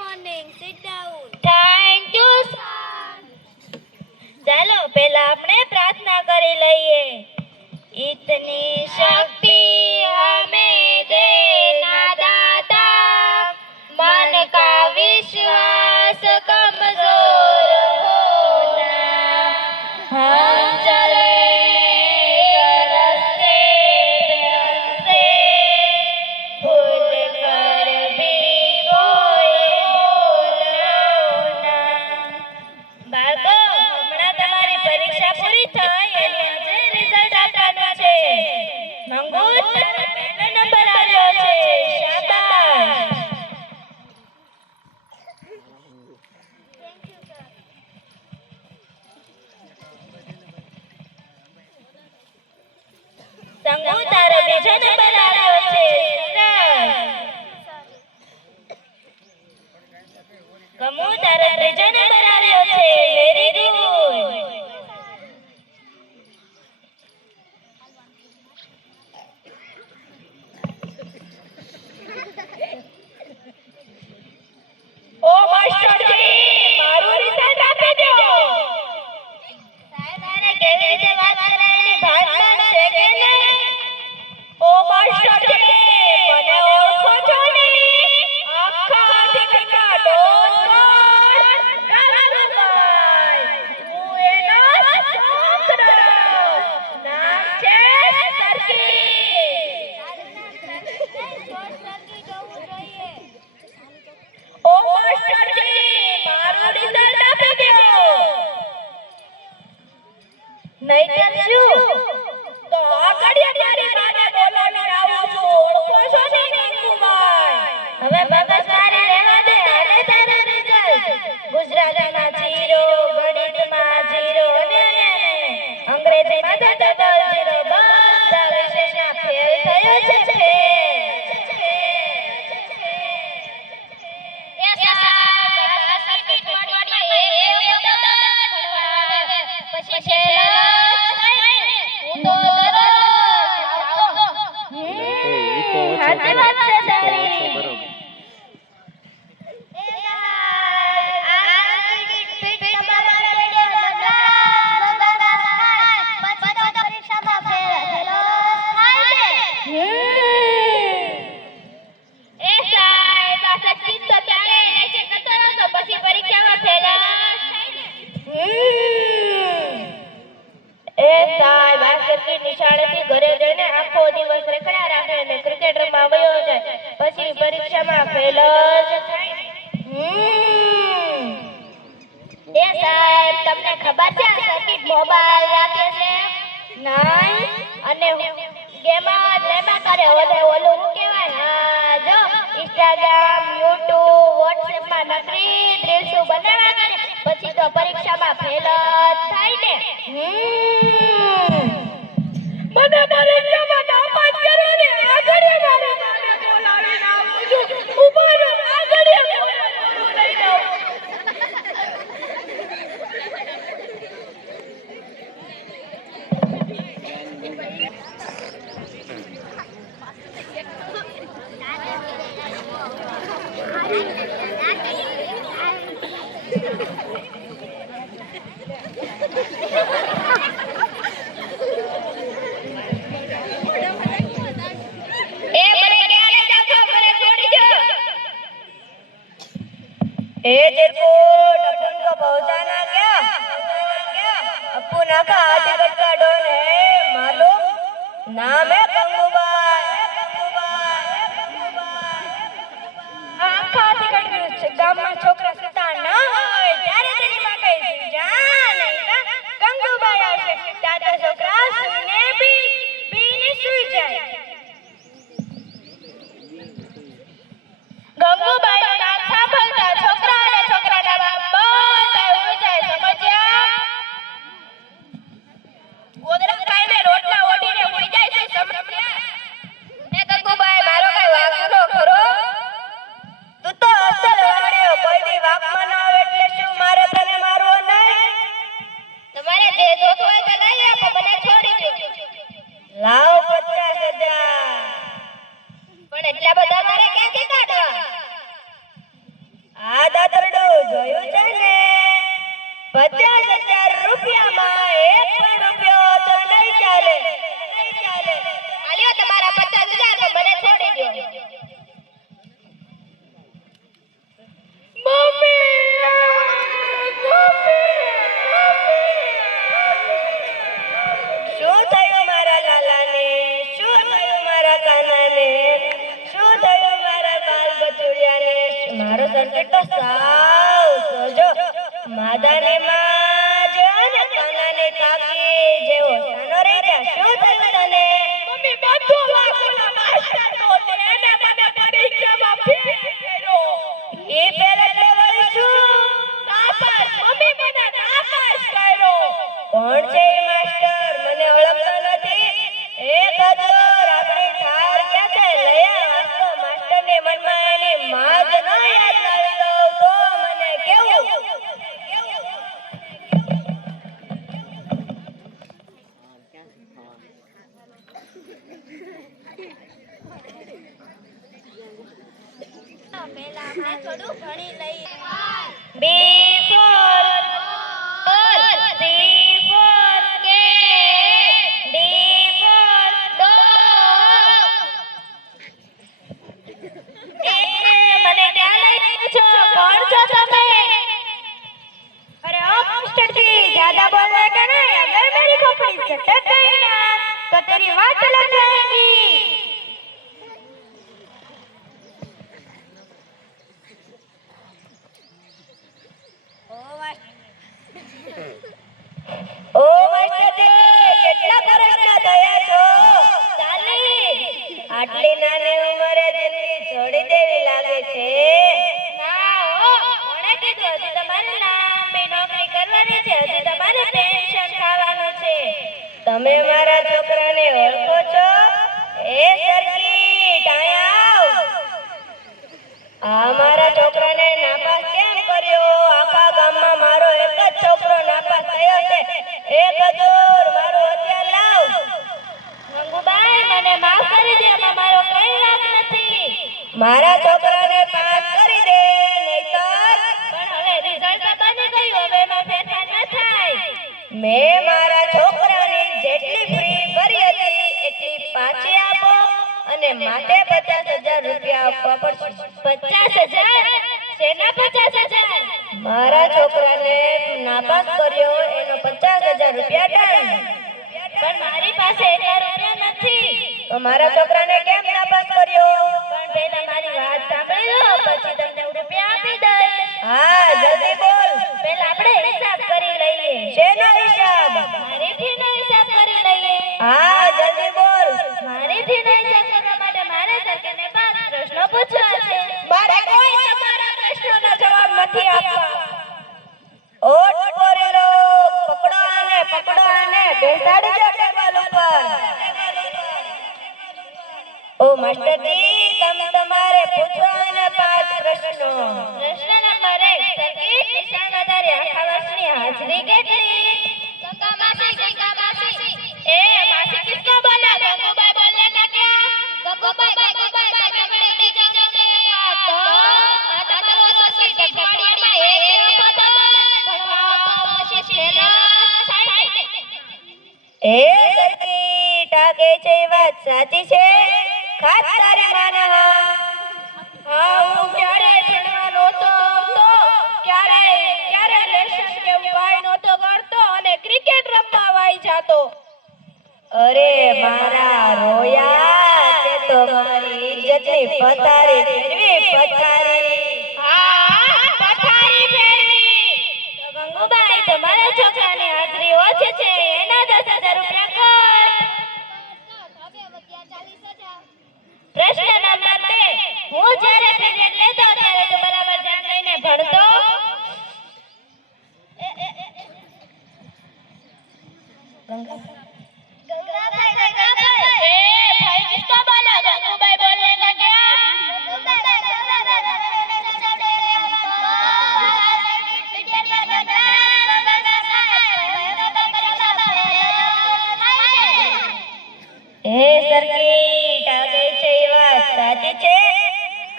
morning. Sit down. Thank you, sir. ચાલો પહેલા આપણે પ્રાર્થના કરી લઈએ. इतनी शक्ति हमें देना दाता, मन का विश्वास कमजोर होना, हम चले रस्ते पे भूल कर भी कोई बोलना. બાળકો, હમણાં તમારી પરીક્ષા પૂરી થઈ એની આજે રિઝલ્ટ આપવાનું છે. મંગુ, તારો પહેલો નંબર આવ્યો છે. શાબાશ. સંગુ, તારો બીજો નંબર આવ્યો છે. સરસ. કમુ, તારો ત્રીજો નંબર આવ્યો છે. Very good. ઓ માસ્ટરજી, મારું રિઝલ્ટ આપી દો. સાહેબ, આને કેવી રીતે વાત કરાયેલી ભાન છે કે નહીં? ઓ માસ્ટરજી, મને ઓળખો છો ને? આખા દીકરા ડોસર કારુબાઈ. હું એનો છોકરો. નામ છે સરકી. ઓ માસ્ટરજી, મારું રિઝલ્ટ આપી દો. નહીંતર શું? તો આગળ મારી માને બોલાવીને આવું છું. ઓળખો છો ને નંકુભાઈ? હવે મગજમારી રહેવા દે. આને તારું રિઝલ્ટ. ગુજરાતીમાં 0, ગણિતમાં 0 અને અંગ્રેજીમાં તો ડબલ 0. બધા વિષયમાં ફેલ થયો છે. સાચી વાત છે તારી. નિશાળેથી ઘરે જઈને આખો દિવસ રેકડા રાખે અને ક્રિકેટ રમવા વયો જાય, પછી પરીક્ષામાં ફેલ જ થાય. એ સાહેબ, તમને ખબર છે સર્કિટ મોબાઈલ રાખે છે? નહીં. અને ગેમ જ રેમા કરે. ઓલું શું કહેવાય? હા, જો ઇન્સ્ટાગ્રામ, યુટ્યુબ, વોટ્સએપમાં નકરી રીલ્સો બનાવ્યા કરે, પછી તો પરીક્ષામાં ફેલ જ થાય ને. મને પરીક્ષામાં નાપાસ કરો ને. આગળ મારે માને બોલાવીને આવું છું. ઉભા રહો, આગળ લઈ જાઓ. चिरकुट अपन को पहुंचाना क्या? अपना का टिकट का डोन है मालूम? नाम है गंगूबाई. आखा टिकट गामમાં છોકરા સુતા ન હોય ત્યારે તેની માં કહી દે જા નહીં ના ગંગૂબાઈ આવશે. તાતા છોકરા સુઈને બીને સુઈ જાય. ગંગૂબાઈનું નામ સાંભળતા છોકરા અને છોકરાના બાપ બધા ઉડી જાય. સમજ્યા? ગોદડા ખાઈને રોટલા ઓઢીને ઉડી જાય છે. સમજ્યા? એ ગંગૂબાઈ, મારો કઈ વાગનો ખરો? તું તો અસલ વાણ્યો. કોઈ બી વાગમાં ન આવે એટલે શું મારે તને મારવો નહીં? તમારે જે જોતું હોય તો લઈ આપો, મને છોડી દો. લાવ 50,000. પણ એટલા બધા મારે ક્યાંથી કાઢવા? સર્કિટ તો સાવ સોજો માદાની માં જેવો ને કાનાની કાકી જેવો સાનો રહી જા. શું થયું તને? મમ્મી બધું વાકોલા માસ્ટર નો છે એને મને પરીક્ષામાં ફેલ કર્યો. એ પેલા લેવલ શું? નાપાસ. મમ્મી મને નાપાસ કર્યો. કોણ છે એ માસ્ટર? મને ઓળખતો નથી. એક હજોર આપણી થાર ક્યાં છે? લઈ આવ. આજ તો માસ્ટરની મનમાં એની માં જ ન યાદ લાવી દઉં તો મને કેવું? પહેલા આપણે થોડું ભણી લઈએ. B for ball, C for cat, D for dog. મને ક્યાં લઈ ગયો છો? કોણ છો તમે? अरे ओ मास्टर जी ज्यादा बोल रहे का नहीं? अगर मेरी खोपड़ी चटक गई ना तो तेरी वाट लग जाएगी. ઓ માસ્ટરજી, કેટલા વર્ષના થયા છો? આટલી નાની ઉંમરે જિંદગી છોડી દેવી લાગે છે. ના હો, કોણે કીધું? હજી તમારે લાંબી નોકરી કરવાની છે, હજી તમારે પેન્શન ખાવાનું છે. તમે મારા છોકરાને ઓળખો છો? એ સર્કિટ, અહીંયા આવ. આ મારા છોકરાને નાપાસ કેમ કર્યો? આખા ગામમાં મારો એક જ છોકરો નાપાસ થયો છે. એક હજોર મારું હથિયાર લાવ. ગંગુબાઈ, મને માફ કરી દે, એમાં મારો કઈ વાંક નથી. મારા છોકરાને પાસ કરી દે, નહીતર પણ હવે રિઝલ્ટ તો બની ગયું, હવે એમાં ફેરફાર ન થાય. મેં મારા છોકરાની જેટલી ફી ભરી હતી એટલી પાછી આપો અને માથે 50,000 રૂપિયા આપવા પડશે. 50,000? શેના 50,000? મારા છોકરાને નાપાસ કર્યો એનો 50,000 રૂપિયા દંડ. પણ મારી પાસે એટલા રૂપિયા નથી. તો મારા છોકરાને કેમ નાપાસ કર્યો? પણ પહેલા મારી વાત સાંભળી લો, પછી તમને રૂપિયા આપી દઈશ. હા, જલ્દી બોલ. પહેલા આપણે હિસાબ કરી લઈએ. શેનો હિસાબ? મારી ફીનો હિસાબ કરી લઈએ. હા, જલ્દી બોલ. મારી ફીનો હિસાબ કરવા માટે મારે સરકારને 5 પ્રશ્નો પૂછવા છે. મારે કોઈ તમારા પ્રશ્નોના જવાબ નથી આપવા. ઓટ પોરી લો, પકડો આને બેસાડી દો ટેબલ ઉપર. ઓ માસ્ટરજી, તમારે પૂછવાના 5 પ્રશ્નો. પ્રશ્ન નંબર 1, સર્કિટ નિશાન આધારે આખા વર્ષની હાજરી કેટલી? गंगा मासी ए मासी किसको बोला? गंगूबाई बोलने का क्या? गंगूबाई તમે મને ટીચર ને તો આ તમારો સર્કિટ અઠવાડિયામાં એક વખત ભણવા તો પછી ફેલા થાય ને. એ સર્કિટ, આ કે છે એ વાત સાચી છે? ખાસ તારી માને હા. હા, હું ક્યારે ભણવા નહોતો આવતો, ક્યારે લેસન કેવું કાંઈ નહોતો કરતો અને ક્રિકેટ રમવા વાઈ જાતો. અરે મારા રોયા, તે તો મારી ઇજ્જતની પથારી ફેરવી, પથારી. હા, પથારી ફેરવી. તો ગંગુબાઈ, તમારા છોકરાની હાજરી ઓછી છે, એના 10,000 રૂપિયા કર. હવે વધ્યા 40,000. પ્રશ્ન નંબર 2, હું જ્યારે પીરિયડ લેતો ત્યારે તું બરાબર ધ્યાન દઈને ભણતો? ए भाई किसको बोला? गंगूबाई बोलने का क्या? હે સર્કિટ, આ કે છે એ વાત સાચી છે?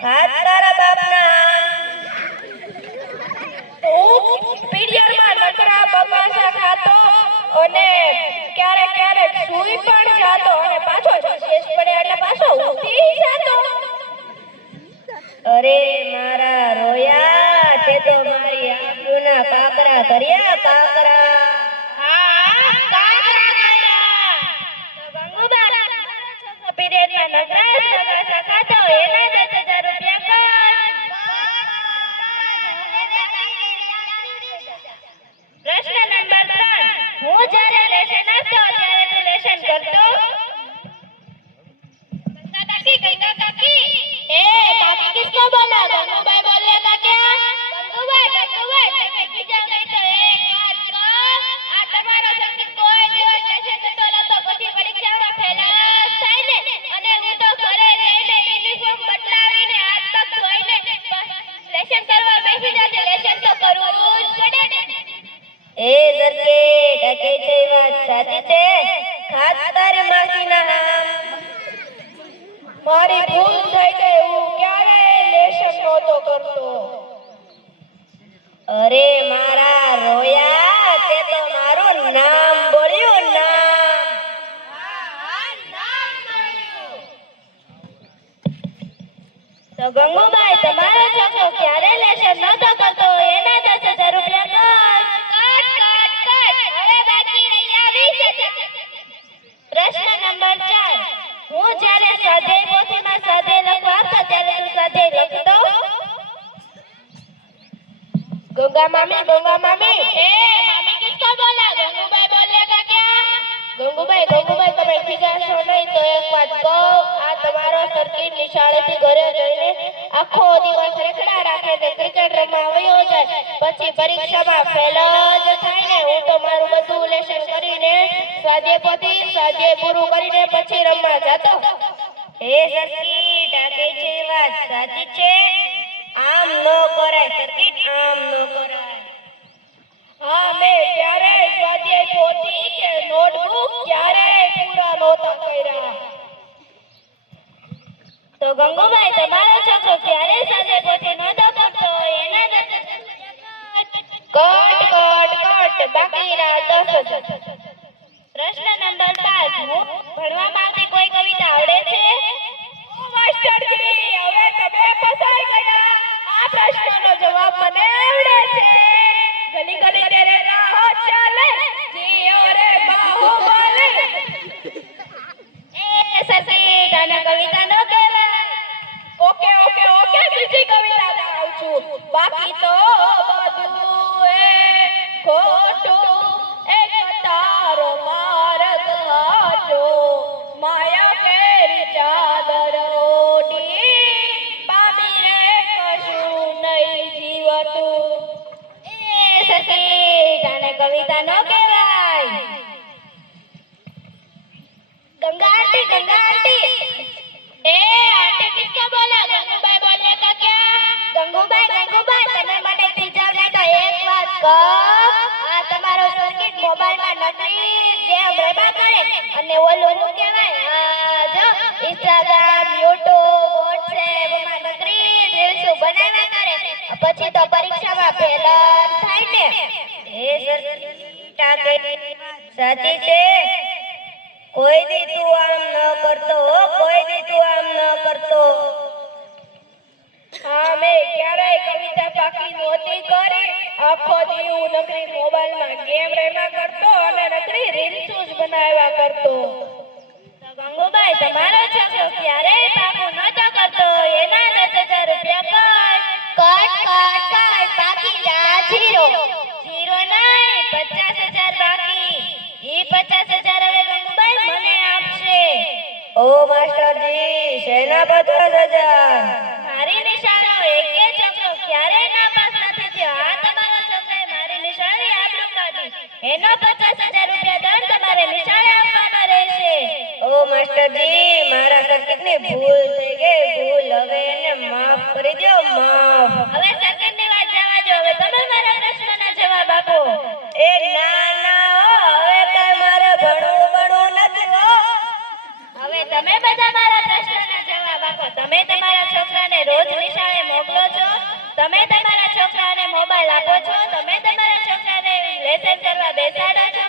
ખાસ તારા બાપના. હું પીરિયડમાં નકરા બપાસા ખાતો અને ક્યારેક સૂઈ પણ જાતો અને પાછો શેષ પડે એટલે પાછો ઉઠી જાતો. અરે મારા રોયા, તે તો મારી આબરૂના કાકરા કર્યા, કાકરા. હા, કાકરા કર્યા. તો ગંગુબાઈ, તમારા છોકરો પીરિયડમાં નકરા બપાસા ખાતો, એના 10,000 રૂપિયા કર. એ સર્કિટ આ કે છે એ વાત સાચી છે ખાતર માસીના નામ મારી ભૂલ થઈ ગઈ હું ક્યારેય લેશન નહોતો કરતો અરે મારા રોયા તે તો મારું નામ બોલ્યું નામ તો ગંગુબાઈ તમારો છોકરો ક્યારે લેશન નતો કરતો એના 10,000 રૂપિયા હવે બાકી રહ્યા 20,000. પ્રશ્ન નંબર 4 હું જ્યારે સ્વાધ્યાય પોથીમાં સ્વાધ્યાય લખવા આપતો ત્યારે તું સ્વાધ્યાય લખતો गंगा मामी ए मामी किसको बोला? गंगूबाई बोलेगा क्या? गंगूबाई તમે ખીજાશો નહીં તો એક વાત કહું આ તમારો સર્કિટ નિશાળેથી ઘરે જઈને આખો દિવસ રેખડા રાખે ને ક્રિકેટ રમવા વયો જાય પછી પરીક્ષામાં ફેલ જ થાય ને હું તો મારું બધું લેશન કરીને સ્વાધ્યાય પૂરું કરીને પછી રમવા જતો એ સર્કિટ આ કે છે એ વાત સાચી છે આમ ન કરાય સર્કિટ આમ ન કરાય હા મેં ક્યારેય સ્વાધ્યાય પોથી કે નોટબુક ક્યારેય પૂરા નહોતા કર્યા તો ગંગુબાઈ તમારો છોકરો ક્યારે સાથે પોતે નહોતો કરતો એના કટ બાકીના 10,000 પ્રશ્ન નંબર 5 હું ભણવામાં આવતી કોઈ કવિતા આવડે છે ઓ માસ્ટરજી હવે તમે ફસાઈ ગયા આ પ્રશ્નનો જવાબ મને આવડે છે ગલી ગલી તેરે રાહો ચાલે જીઓ રે બાહુબલી એ સર્કિટ આને કવિતા ન કહેવાય ઓકે બીજી કવિતા ગાઉં છું બાકી તો બધું એ ખોટું એક તારો માર્ગ હાચો માયા કેરી ચાદર ઓઢી પામી રે કશું નહીં જીવતું એ સર્કિટ આને કવિતા ન કહેવાય ગંગા આંટી ए आंटी किसको बोला? गंगूबाई बोलेगा क्या? ગંગુબાઈ તમે મને ખીજાવને તો એક વાત કહો આ તમારો સર્કિટ મોબાઈલમાં નકલી ગેમ રમા કરે અને ઓલું શું કહેવાય જો ઇન્સ્ટાગ્રામ યુટ્યુબ વોટ્સએપ માં નકલી રીલ્સ બનાવ્યા કરે પછી તો પરીક્ષામાં ફેલ થાય ને એ સર્કિટ આ કે સાચી છે કોઈ દી તું આમ ન કરતો કોઈ દી તું આમ ન કરતો હા મેં ક્યારેય કવિતા પાકી નહોતી કરી આખો દી હું નકરી મોબાઈલમાં ગેમ રમ્યા કરતો અને નકરી રીલ્સ જ બનાવ્યા કરતો ગંગુબાઈ તમારો છોકરો ક્યારેય પાકું નતો કરતો એના 10,000 રૂપિયા કટ બાકી જા જીરો નહીં 50,000 બાકી ઈ 50,000 હવે ગંગુબાઈ મને આપશે ઓ માસ્ટરજી શેના 50,000 મારી નિશાળો એકે છોકરો ક્યારેય નાપાસ નથી થયો આ તમારા છોકરાએ મારી નિશાળે આબરૂ કાઢી એનો 50,000 રૂપિયા દંડ તમારે નિશાળે આપવાનો રહેશે ઓ માસ્ટરજી મારા સર્કિટની ભૂલ થઈ ગઈ ભૂલ હવે એને માફ કરી દો માફ હવે સર્કિટની વાત જવા દો હવે તમે મારા પ્રશ્નના જવાબ આપો એ ના હવે કઈ મારે ભણવું નથી હો હવે તમે બધા મારા પ્રશ્નના જવાબ આપો તમે તમારા છોકરાને રોજ નિશાળે મોકલો છો તમે તમારા છોકરાને મોબાઈલ આપો છો તમે તમારા છોકરાને લેસન કરવા બેસાડો છો